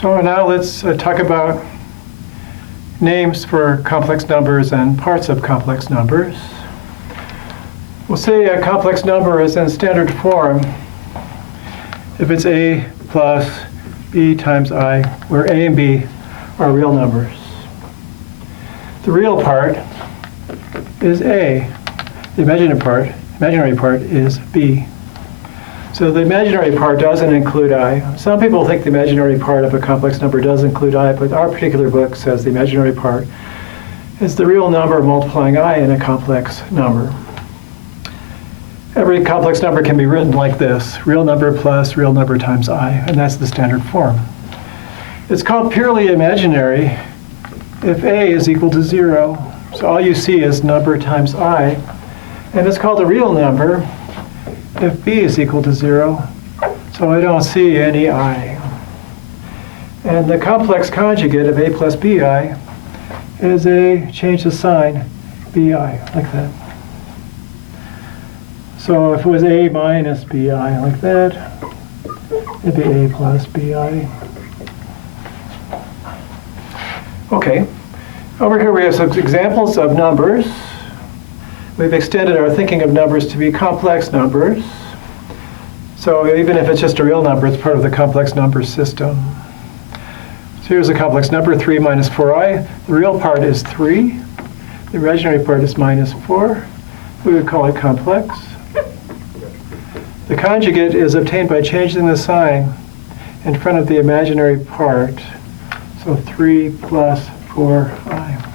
So now let's talk about names for complex numbers and parts of complex numbers. We'll say a complex number is in standard form if it's a plus b times I, where a and b are real numbers. The real part is a. The imaginary part is b. So the imaginary part doesn't include I. Some people think the imaginary part of a complex number does include I, but our particular book says the imaginary part is the real number multiplying I in a complex number. Every complex number can be written like this: real number plus real number times I, and that's the standard form. It's called purely imaginary if a is equal to 0. So all you see is number times I, and it's called a real number if b is equal to 0, so I don't see any I. And the complex conjugate of a plus bi is a, change the sign, bi, like that. So if it was a minus bi, like that, it'd be a plus bi. Okay, over here we have some examples of numbers. We've extended our thinking of numbers to be complex numbers. So even if it's just a real number, it's part of the complex number system. So here's a complex number, 3 minus 4i. The real part is 3. The imaginary part is minus 4. We would call it complex. The conjugate is obtained by changing the sign in front of the imaginary part. So 3 plus 4i.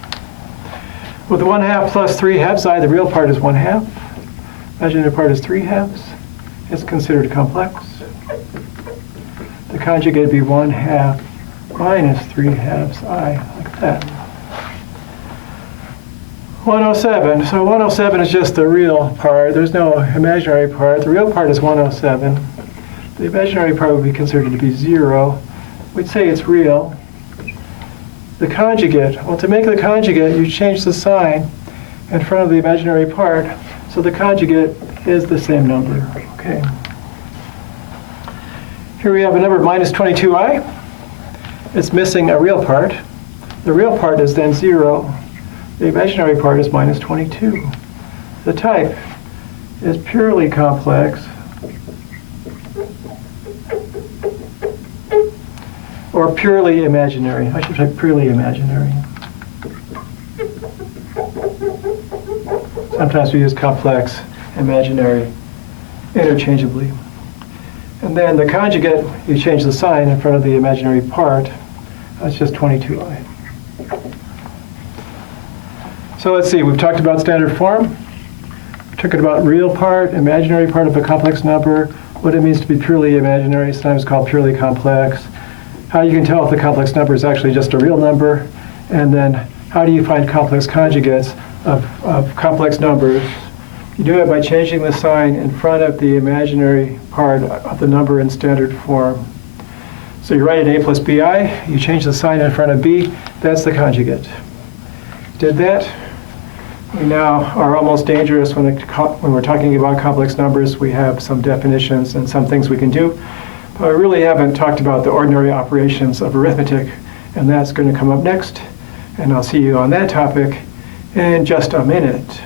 With 1/2 plus 3/2 I, the real part is 1/2. Imaginary part is 3/2. It's considered complex. The conjugate would be 1/2 minus 3/2 I, like that. 107. So 107 is just the real part. There's no imaginary part. The real part is 107. The imaginary part would be considered to be 0. We'd say it's real. The conjugate, well, to make the conjugate, you change the sign in front of the imaginary part, so the conjugate is the same number. Okay. Here we have a number minus 22i. It's missing a real part. The real part is then 0. The imaginary part is minus 22. The type is purely complex or purely imaginary. I should say purely imaginary. Sometimes we use complex, imaginary interchangeably. And then the conjugate, you change the sign in front of the imaginary part. That's just 22i. So let's see, we've talked about standard form. We talked about real part, imaginary part of a complex number, what it means to be purely imaginary, sometimes called purely complex, how you can tell if the complex number is actually just a real number, and then how do you find complex conjugates of complex numbers. You do it by changing the sign in front of the imaginary part of the number in standard form. So you write it a plus bi, you change the sign in front of b, that's the conjugate. Did that? We now are almost dangerous when we're talking about complex numbers. We have some definitions and some things we can do. But we really haven't talked about the ordinary operations of arithmetic, and that's going to come up next. And I'll see you on that topic in just a minute.